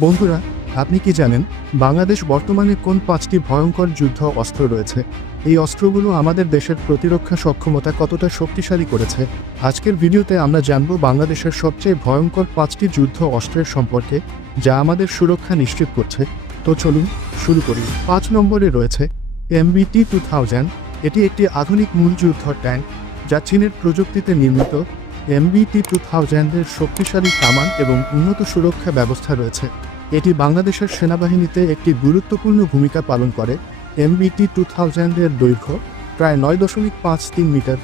বন্ধুরা, আপনি কি জানেন, বাংলাদেশ বর্তমানে কোন পাঁচটি ভয়ঙ্কর যুদ্ধ অস্ত্র রয়েছে? এই অস্ত্রগুলো আমাদের দেশের প্রতিরক্ষা সক্ষমতা কতটা শক্তিশালী করেছে? আজকের ভিডিওতে আমরা জানব বাংলাদেশের সবচেয়ে ভয়ঙ্কর পাঁচটি যুদ্ধ অস্ত্রের সম্পর্কে, যা আমাদের সুরক্ষা নিশ্চিত করছে। তো চলুন শুরু করি। পাঁচ নম্বরে রয়েছে এমবিটি টু থাউজেন্ড এটি একটি আধুনিক মূল যুদ্ধ ট্যাঙ্ক, যা চীনের প্রযুক্তিতে নির্মিত এমবিটি টু থাউজেন্ডের শক্তিশালী কামান এবং উন্নত সুরক্ষা ব্যবস্থা রয়েছে। এটি বাংলাদেশের সেনাবাহিনীতে একটি গুরুত্বপূর্ণ ভূমিকা পালন করে। এমবিটি টু থাউজেন্ডের দৈর্ঘ্য প্রায় নয় দশমিক পাঁচ তিন মিটার,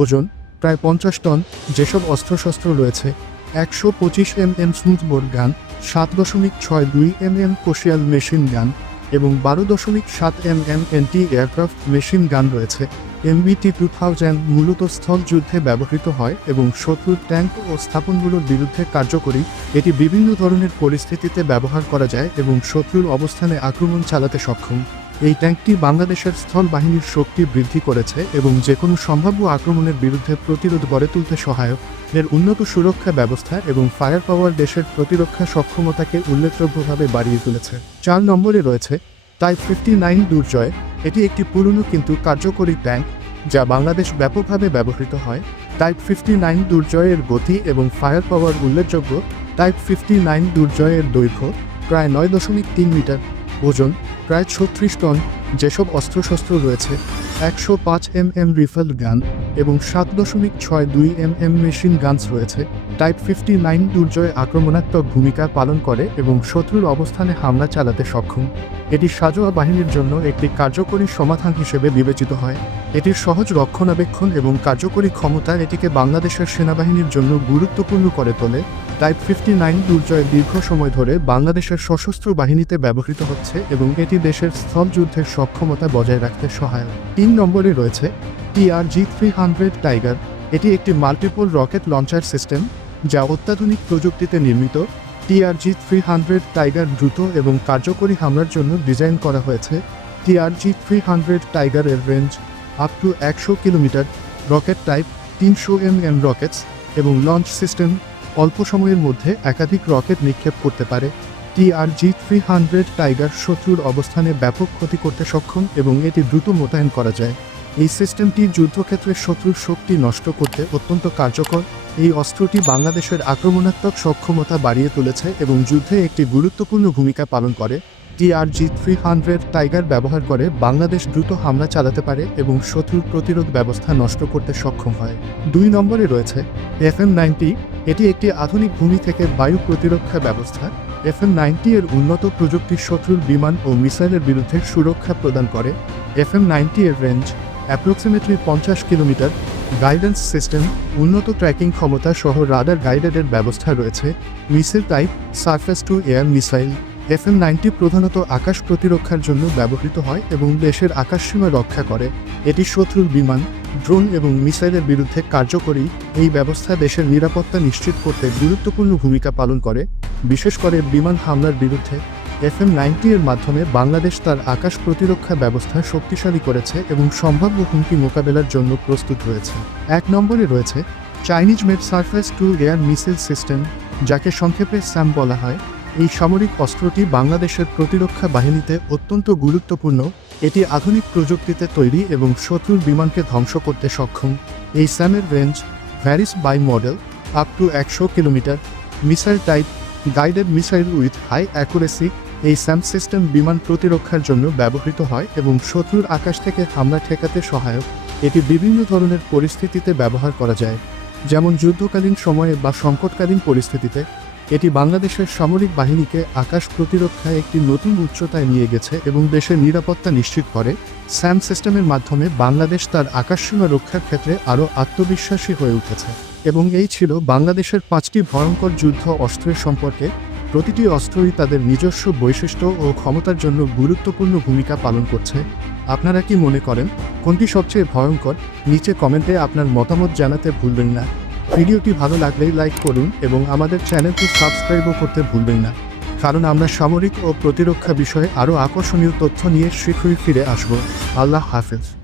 ওজন প্রায় পঞ্চাশ টন, যেসব অস্ত্রশস্ত্র রয়েছে, একশো পঁচিশ এম এম স্মুথবোর্ড গান, সাত দশমিক ছয় দুই এম এম কোশিয়াল মেশিন গান এবং বারো দশমিক সাত M M anti aircraft machine gun রয়েছে। এমবিটি টু থাউজেন্ড মূলত স্থল যুদ্ধে ব্যবহৃত হয় এবং শত্রুর ট্যাঙ্ক ও স্থাপনগুলোর বিরুদ্ধে কার্যকরী। এটি বিভিন্ন ধরনের পরিস্থিতিতে ব্যবহার করা যায় এবং শত্রুর অবস্থানে আক্রমণ চালাতে সক্ষম। এই ট্যাঙ্কটি বাংলাদেশের স্থল বাহিনীর শক্তি বৃদ্ধি করেছে এবং যে কোনো সম্ভাব্য আক্রমণের বিরুদ্ধে প্রতিরোধ গড়ে তুলতে সহায়ক। এর উন্নত সুরক্ষা ব্যবস্থা এবং ফায়ার পাওয়ার দেশের প্রতিরক্ষা সক্ষমতাকে উল্লেখযোগ্যভাবে বাড়িয়ে তুলেছে। চার নম্বরে রয়েছে টাইপ ফিফটি নাইন দুর্জয়। এটি একটি পুরনো কিন্তু কার্যকরী ট্যাঙ্ক। যা বাংলাদেশ ব্যাপকভাবে ব্যবহৃত হয়। টাইপ ফিফটি নাইন দুর্জয়ের গতি এবং ফায়ার পাওয়ার উল্লেখযোগ্য। টাইপ ফিফটি নাইন দুর্জয়ের দৈর্ঘ্য প্রায় নয় দশমিক তিন মিটার। ওজন প্রায় ছত্রিশ টন। যেসব অস্ত্রশস্ত্র রয়েছে, একশো পাঁচ এম এম রিফেল গান। এবং সাত দশমিক ছয় দুই এম এম মেশিন গানস রয়েছে। টাইপ ফিফটি নাইন দুর্জয় আক্রমণাত্মক ভূমিকা পালন করে এবং শত্রুর অবস্থানে হামলা চালাতে সক্ষম। এটি সাজোয়া বাহিনীর জন্য একটি কার্যকরী সমাধান হিসেবে বিবেচিত হয়। এটির সহজ রক্ষণাবেক্ষণ এবং কার্যকরী ক্ষমতা এটিকে বাংলাদেশের সেনাবাহিনীর জন্য গুরুত্বপূর্ণ করে তোলে। টাইপ ফিফটি নাইন দুর্জয় দীর্ঘ সময় ধরে বাংলাদেশের সশস্ত্র বাহিনীতে ব্যবহৃত হচ্ছে এবং এটি দেশের স্থল যুদ্ধের সক্ষমতা বজায় রাখতে সহায়ক। তিন নম্বরে রয়েছে টিআরজি থ্রি হান্ড্রেড টাইগার এটি একটি মাল্টিপল রকেট লঞ্চার সিস্টেম যা অত্যাধুনিক প্রযুক্তিতে নির্মিত। টিআরজি থ্রি হান্ড্রেড টাইগার দ্রুত এবং কার্যকরী হামলার জন্য ডিজাইন করা হয়েছে। টিআরজি থ্রি হান্ড্রেড টাইগারের রেঞ্জ আপ টু একশো কিলোমিটার রকেট টাইপ তিনশো এম এম রকেটস এবং লঞ্চ সিস্টেম অল্প সময়ের মধ্যে একাধিক রকেট নিক্ষেপ করতে পারে। টিআরজি থ্রি হান্ড্রেড টাইগার শত্রুর অবস্থানে ব্যাপক ক্ষতি করতে সক্ষম এবং এটি দ্রুত মোতায়েন করা যায়। এই সিস্টেমটি যুদ্ধক্ষেত্রে শত্রুর শক্তি নষ্ট করতে অত্যন্ত কার্যকর। এই অস্ত্রটি বাংলাদেশের আক্রমণাত্মক সক্ষমতা বাড়িয়ে তুলেছে এবং যুদ্ধে একটি গুরুত্বপূর্ণ ভূমিকা পালন করে। টিআরজি থ্রি হান্ড্রেড টাইগার ব্যবহার করে বাংলাদেশ দ্রুত হামলা চালাতে পারে এবং শত্রুর প্রতিরোধ ব্যবস্থা নষ্ট করতে সক্ষম হয়। দুই নম্বরে রয়েছে এফ এম নাইনটি, এটি একটি আধুনিক ভূমি থেকে বায়ু প্রতিরক্ষা ব্যবস্থা। এফ এম নাইনটি এর উন্নত প্রযুক্তির শত্রুর বিমান ও মিসাইলের বিরুদ্ধে সুরক্ষা প্রদান করে। এফ এম নাইনটি এর রেঞ্জ অ্যাপ্রক্সিমেটলি পঞ্চাশ কিলোমিটার গাইডেন্স সিস্টেম উন্নত ট্র্যাকিং ক্ষমতা সহ রাডার গাইডেডের ব্যবস্থা রয়েছে। Missile type surface to air missile F M ninety প্রধানত আকাশ প্রতিরক্ষার জন্য ব্যবহৃত হয় এবং দেশের আকাশসীমা রক্ষা করে। এটি শত্রুর বিমান ড্রোন এবং মিসাইলের বিরুদ্ধে কার্যকরী। এই ব্যবস্থা দেশের নিরাপত্তা নিশ্চিত করতে গুরুত্বপূর্ণ ভূমিকা পালন করে। বিশেষ করে বিমান হামলার বিরুদ্ধে এফ এম নাইনটি এর মাধ্যমে বাংলাদেশ তার আকাশ প্রতিরক্ষা ব্যবস্থা শক্তিশালী করেছে এবং সম্ভাব্য হুমকি মোকাবেলার জন্য প্রস্তুত হয়েছে। এক নম্বরে রয়েছে Chinese made surface to air missile system, যাকে সংক্ষেপে স্যাম বলা হয়। এই সামরিক অস্ত্রটি বাংলাদেশের প্রতিরক্ষা বাহিনীতে অত্যন্ত গুরুত্বপূর্ণ। এটি আধুনিক প্রযুক্তিতে তৈরি এবং শত্রুর বিমানকে ধ্বংস করতে সক্ষম। এই স্যামের range varies by model up to একশো kilometre. Missile type guided missile with high accuracy এই স্যাম সিস্টেম বিমান প্রতিরক্ষার জন্য ব্যবহৃত হয় এবং শত্রুর আকাশ থেকে হামলা ঠেকাতে সহায়ক। এটি বিভিন্ন ধরনের পরিস্থিতিতে ব্যবহার করা যায়, যেমন যুদ্ধকালীন সময়ে বা সংকটকালীন পরিস্থিতিতে। এটি বাংলাদেশের সামরিক বাহিনীকে আকাশ প্রতিরক্ষায় একটি নতুন উচ্চতায় নিয়ে গেছে এবং দেশের নিরাপত্তা নিশ্চিত করে। স্যাম সিস্টেমের মাধ্যমে বাংলাদেশ তার আকাশসীমা রক্ষার ক্ষেত্রে আরও আত্মবিশ্বাসী হয়ে উঠেছে এবং এই ছিল বাংলাদেশের পাঁচটি ভয়ঙ্কর যুদ্ধ অস্ত্রের সম্পর্কে প্রতিটি অস্ত্রই তাদের নিজস্ব বৈশিষ্ট্য ও ক্ষমতার জন্য গুরুত্বপূর্ণ ভূমিকা পালন করছে। আপনারা কি মনে করেন, কোনটি সবচেয়ে ভয়ঙ্কর? নিচে কমেন্টে আপনার মতামত জানাতে ভুলবেন না। ভিডিওটি ভালো লাগলেই লাইক করুন এবং আমাদের চ্যানেলটি সাবস্ক্রাইবও করতে ভুলবেন না। কারণ আমরা সামরিক ও প্রতিরক্ষা বিষয়ে আরও আকর্ষণীয় তথ্য নিয়ে শীঘ্রই ফিরে আসব। আল্লাহ হাফেজ।